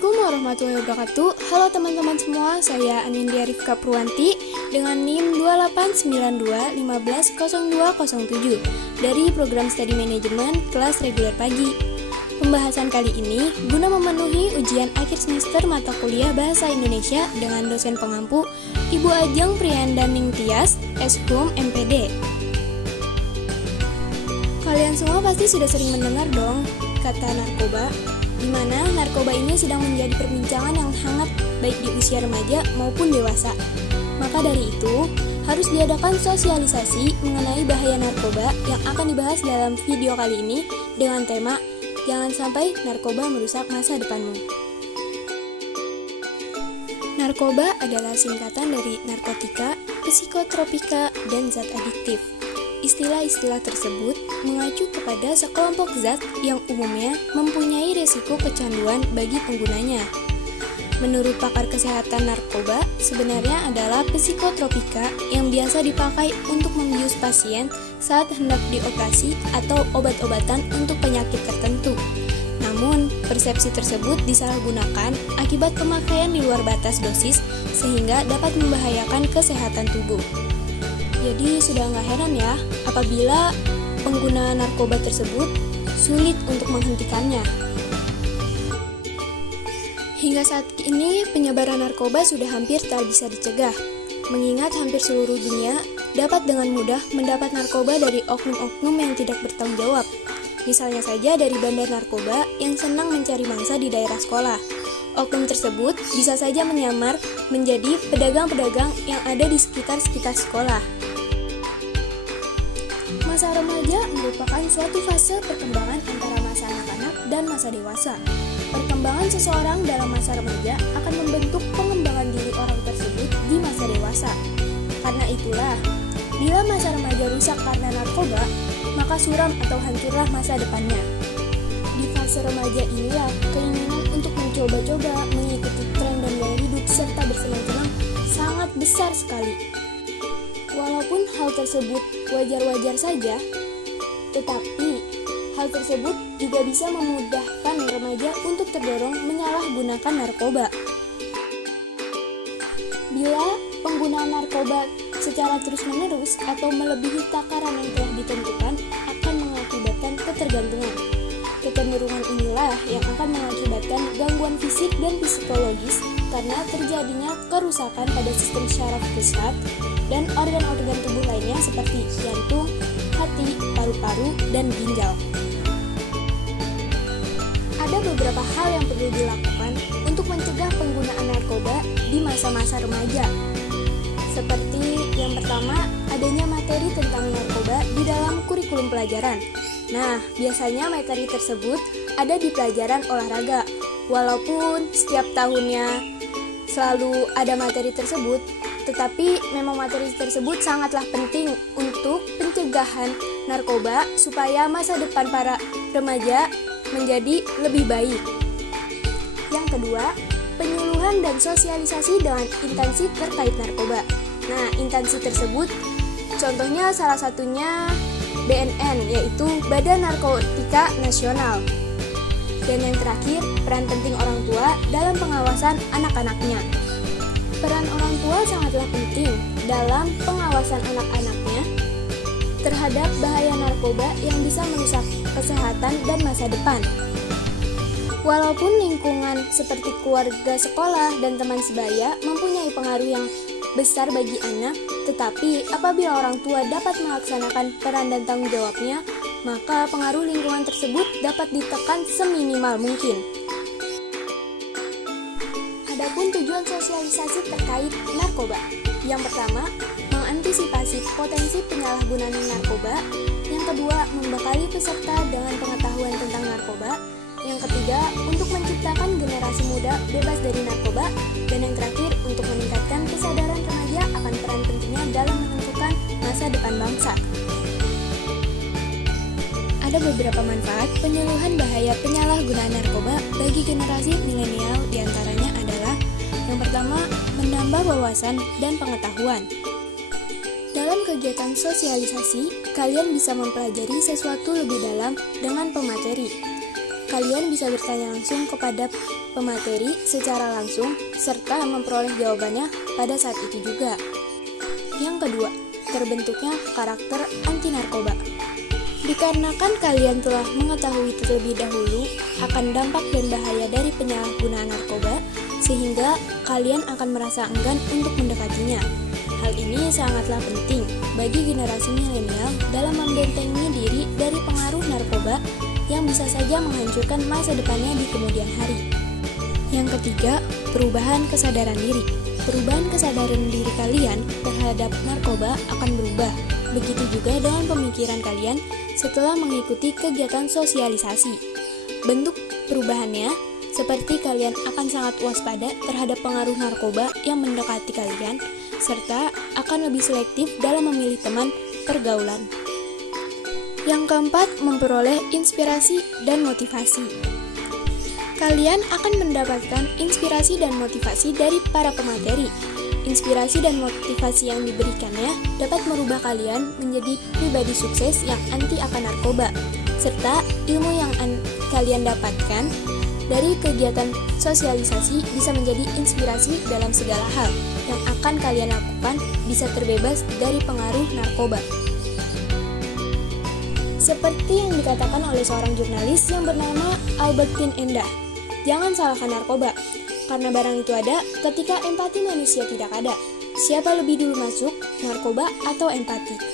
Assalamualaikum warahmatullahi wabarakatuh. Halo teman-teman semua, saya Anindya Rifka Purwanti dengan NIM 2892150207 dari program Studi Manajemen kelas reguler pagi. Pembahasan kali ini guna memenuhi ujian akhir semester mata kuliah Bahasa Indonesia dengan dosen pengampu Ibu Ajeng Priyandaning Tias, Eshum MPD. Kalian semua pasti sudah sering mendengar dong kata narkoba, di mana narkoba ini sedang menjadi perbincangan yang hangat baik di usia remaja maupun dewasa. Maka dari itu, harus diadakan sosialisasi mengenai bahaya narkoba yang akan dibahas dalam video kali ini dengan tema Jangan sampai narkoba merusak masa depanmu. Narkoba adalah singkatan dari narkotika, psikotropika, dan zat adiktif. Istilah-istilah tersebut mengacu kepada sekelompok zat yang umumnya mempunyai risiko kecanduan bagi penggunanya. Menurut pakar kesehatan narkoba, sebenarnya adalah psikotropika yang biasa dipakai untuk membius pasien saat hendak dioperasi atau obat-obatan untuk penyakit tertentu. Namun, persepsi tersebut disalahgunakan akibat pemakaian di luar batas dosis sehingga dapat membahayakan kesehatan tubuh. Jadi sudah nggak heran ya apabila pengguna narkoba tersebut sulit untuk menghentikannya. Hingga saat ini penyebaran narkoba sudah hampir tak bisa dicegah, mengingat hampir seluruh dunia dapat dengan mudah mendapat narkoba dari oknum-oknum yang tidak bertanggung jawab. Misalnya saja dari bandar narkoba yang senang mencari mangsa di daerah sekolah. Oknum tersebut bisa saja menyamar menjadi pedagang-pedagang yang ada di sekitar sekolah. Masa remaja merupakan suatu fase perkembangan antara masa anak-anak dan masa dewasa. Perkembangan seseorang dalam masa remaja akan membentuk pengembangan diri orang tersebut di masa dewasa. Karena itulah, bila masa remaja rusak karena narkoba, maka suram atau hancurlah masa depannya. Di fase remaja inilah keinginan untuk mencoba-coba, mengikuti tren dan gaya hidup serta bersenang-senang sangat besar sekali. Walaupun hal tersebut wajar-wajar saja, tetapi hal tersebut juga bisa memudahkan remaja untuk terdorong menyalahgunakan narkoba. Bila penggunaan narkoba secara terus-menerus atau melebihi takaran yang telah ditentukan akan mengakibatkan ketergantungan. Kecenderungan inilah yang akan mengakibatkan gangguan fisik dan psikologis karena terjadinya kerusakan pada sistem syaraf pusat dan organ-organ tubuh lainnya seperti jantung, hati, paru-paru, dan ginjal. Ada beberapa hal yang perlu dilakukan untuk mencegah penggunaan narkoba di masa-masa remaja. Seperti yang pertama, adanya materi tentang narkoba di dalam kurikulum pelajaran. Nah, biasanya materi tersebut ada di pelajaran olahraga. Walaupun setiap tahunnya selalu ada materi tersebut, tetapi memang materi tersebut sangatlah penting untuk pencegahan narkoba supaya masa depan para remaja menjadi lebih baik. Yang kedua, penyuluhan dan sosialisasi dengan instansi terkait narkoba. Nah, instansi tersebut contohnya salah satunya BNN, yaitu Badan Narkotika Nasional. Dan yang terakhir, peran penting orang tua dalam pengawasan anak-anaknya. Peran orang tua sangatlah penting dalam pengawasan anak-anaknya terhadap bahaya narkoba yang bisa merusak kesehatan dan masa depan. Walaupun lingkungan seperti keluarga, sekolah, dan teman sebaya mempunyai pengaruh yang besar bagi anak, tetapi apabila orang tua dapat melaksanakan peran dan tanggung jawabnya, maka pengaruh lingkungan tersebut dapat ditekan seminimal mungkin. Adapun tujuan sosialisasi terkait narkoba. Yang pertama, mengantisipasi potensi penyalahgunaan narkoba. Yang kedua, membekali peserta dengan pengetahuan tentang narkoba. Yang ketiga, untuk menciptakan generasi muda bebas dari narkoba. Dan yang terakhir, untuk meningkatkan kesadaran remaja akan peran pentingnya dalam menentukan masa depan bangsa. Ada beberapa manfaat penyuluhan bahaya penyalahgunaan narkoba bagi generasi milenial, diantaranya adalah yang pertama, menambah wawasan dan pengetahuan. Dalam kegiatan sosialisasi, kalian bisa mempelajari sesuatu lebih dalam dengan pemateri. kalian bisa bertanya langsung kepada pemateri secara langsung serta memperoleh jawabannya pada saat itu juga. Yang kedua, terbentuknya karakter anti narkoba. Dikarenakan kalian telah mengetahui terlebih dahulu akan dampak dan bahaya dari penyalahgunaan narkoba, sehingga kalian akan merasa enggan untuk mendekatinya. Hal ini sangatlah penting bagi generasi milenial dalam membentengi diri dari pengaruh narkoba yang bisa saja menghancurkan masa depannya di kemudian hari. Yang ketiga, perubahan kesadaran diri. Perubahan kesadaran diri kalian terhadap narkoba akan berubah. Begitu juga dengan pemikiran kalian setelah mengikuti kegiatan sosialisasi. Bentuk perubahannya seperti kalian akan sangat waspada terhadap pengaruh narkoba yang mendekati kalian, serta akan lebih selektif dalam memilih teman pergaulan. Yang keempat, memperoleh inspirasi dan motivasi. Kalian akan mendapatkan inspirasi dan motivasi dari para pemateri. Inspirasi dan motivasi yang diberikannya dapat merubah kalian menjadi pribadi sukses yang anti akan narkoba, serta ilmu yang kalian dapatkan dari kegiatan sosialisasi bisa menjadi inspirasi dalam segala hal yang akan kalian lakukan bisa terbebas dari pengaruh narkoba. Seperti yang dikatakan oleh seorang jurnalis yang bernama Albertine Endah, jangan salahkan narkoba, karena barang itu ada ketika empati manusia tidak ada. Siapa lebih dulu masuk, narkoba atau empati?